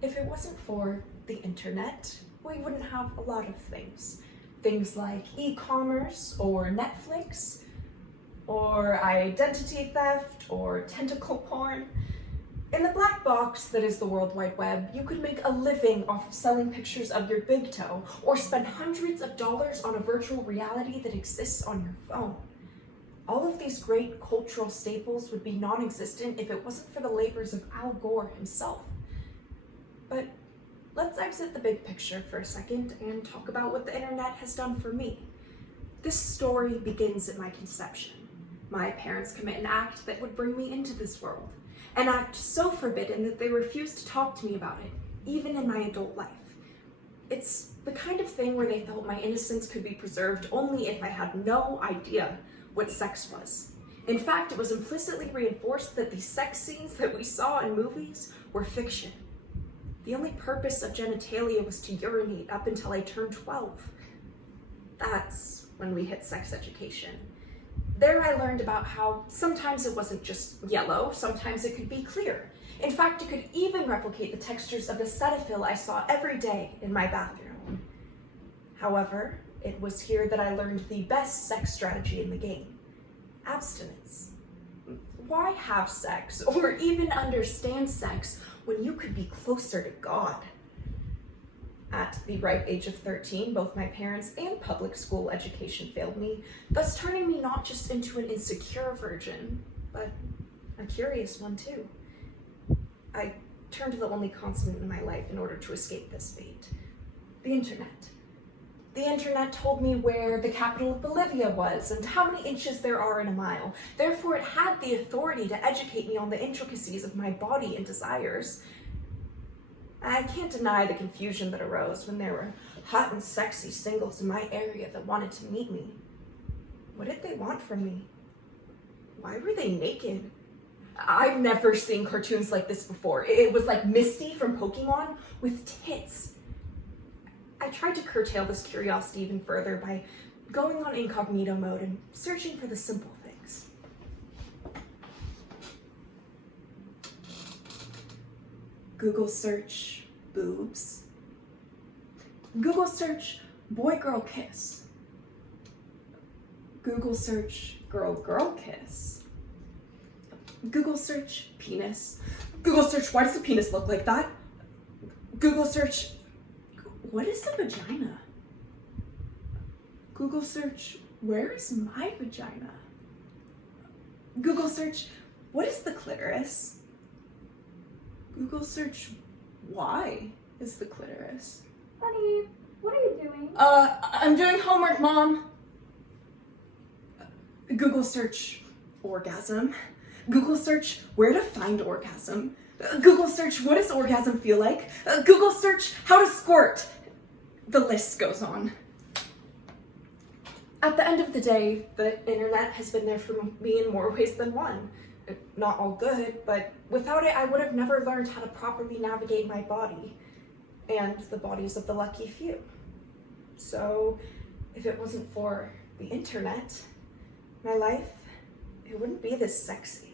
If it wasn't for the internet, we wouldn't have a lot of things. Things like e-commerce or Netflix, or identity theft or tentacle porn. In the black box that is the World Wide Web, you could make a living off of selling pictures of your big toe or spend hundreds of dollars on a virtual reality that exists on your phone. All of these great cultural staples would be non-existent if it wasn't for the labors of Al Gore himself. But let's exit the big picture for a second and talk about what the internet has done for me. This story begins at my conception. My parents commit an act that would bring me into this world, an act so forbidden that they refused to talk to me about it, even in my adult life. It's the kind of thing where they felt my innocence could be preserved only if I had no idea what sex was. In fact, it was implicitly reinforced that the sex scenes that we saw in movies were fiction. The only purpose of genitalia was to urinate up until I turned 12. That's when we hit sex education. There I learned about how sometimes it wasn't just yellow, sometimes it could be clear. In fact, it could even replicate the textures of the Cetaphil I saw every day in my bathroom. However, it was here that I learned the best sex strategy in the game: abstinence. Why have sex or even understand sex when you could be closer to God? At the ripe age of 13, both my parents and public school education failed me, thus turning me not just into an insecure virgin, but a curious one too. I turned to the only constant in my life in order to escape this fate: the internet. The internet told me where the capital of Bolivia was and how many inches there are in a mile. Therefore, it had the authority to educate me on the intricacies of my body and desires. I can't deny the confusion that arose when there were hot and sexy singles in my area that wanted to meet me. What did they want from me? Why were they naked? I've never seen cartoons like this before. It was like Misty from Pokemon with tits. I tried to curtail this curiosity even further by going on incognito mode and searching for the simple things. Google search boobs. Google search boy-girl kiss. Google search girl-girl kiss. Google search penis. Google search why does a penis look like that? Google search what is a vagina? Google search where is my vagina? Google search what is the clitoris? Google search why is the clitoris? Honey, what are you doing? I'm doing homework, Mom. Google search orgasm. Google search where to find orgasm. Google search what does orgasm feel like? Google search how to squirt. The list goes on. At the end of the day, the internet has been there for me in more ways than one. Not all good, but without it, I would have never learned how to properly navigate my body and the bodies of the lucky few. So, if it wasn't for the internet, my life, it wouldn't be this sexy.